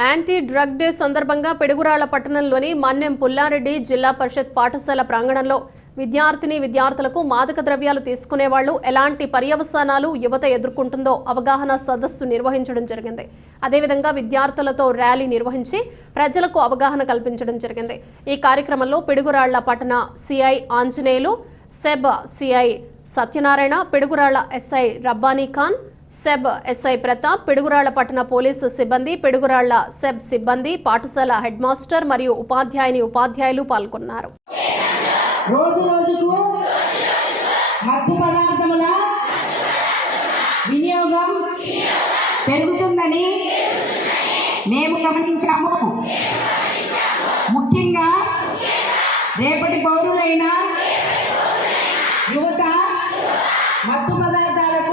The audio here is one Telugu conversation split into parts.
యాంటీ డ్రగ్ డే సందర్భంగా పిడుగురాళ్ళ పట్టణంలోని మన్నెం పుల్లారెడ్డి జిల్లా పరిషత్ పాఠశాల ప్రాంగణంలో విద్యార్థిని విద్యార్థులకు మాదక ద్రవ్యాలు తీసుకునే వాళ్ళు ఎలాంటి పర్యవసానాలు యువత ఎదుర్కొంటుందో అవగాహన సదస్సు నిర్వహించడం జరిగింది. అదేవిధంగా విద్యార్థులతో ర్యాలీ నిర్వహించి ప్రజలకు అవగాహన కల్పించడం జరిగింది. ఈ కార్యక్రమంలో పిడుగురాళ్ళ పట్టణ CI Anjaneyulu SEB CI Satyanarayana Piduguralla SI Rabbani Khan SEB SI Pratap Piduguralla పట్టణ పోలీసు సిబ్బంది పిడుగురాళ్ళ సెబ్ సిబ్బంది పాఠశాల హెడ్ మాస్టర్ మరియు ఉపాధ్యాయుని ఉపాధ్యాయులు పాల్గొన్నారు. రోజు రోజుకు మత్తు పదార్థముల వినియోగం పెరుగుతుందని మేము గమనించాము. ముఖ్యంగా రేపటి పౌరులైన యువత మత్తు పదార్థాలకు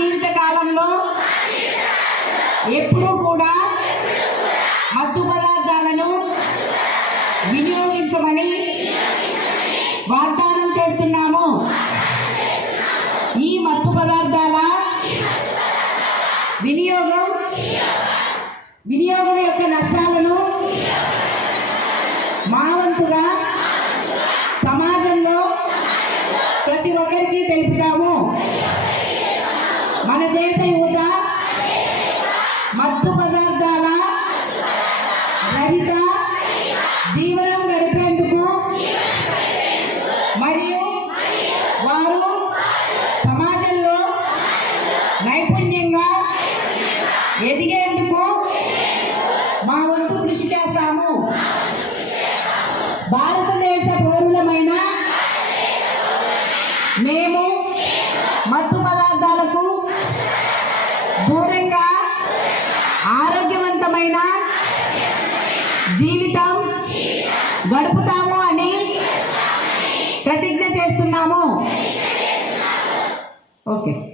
జీవిత కాలంలో ఎప్పుడూ కూడా మత్తు పదార్థాలను వినియోగించమని వాగ్దానం చేస్తున్నాము. ఈ మత్తు పదార్థాల వినియోగం వినియోగం యొక్క నష్టాలను మా వంతుగా సమాజంలో ప్రతి ఒక్కరికి తెలుపుతాము. ఎదిగేందుకు మా వంతు కృషి చేస్తాము. భారతదేశ పౌరులమైన మేము మత్తు పదార్థాలకు దూరంగా ఆరోగ్యవంతమైన జీవితం గడుపుతాము అని ప్రతిజ్ఞ చేస్తున్నాము. ఓకే.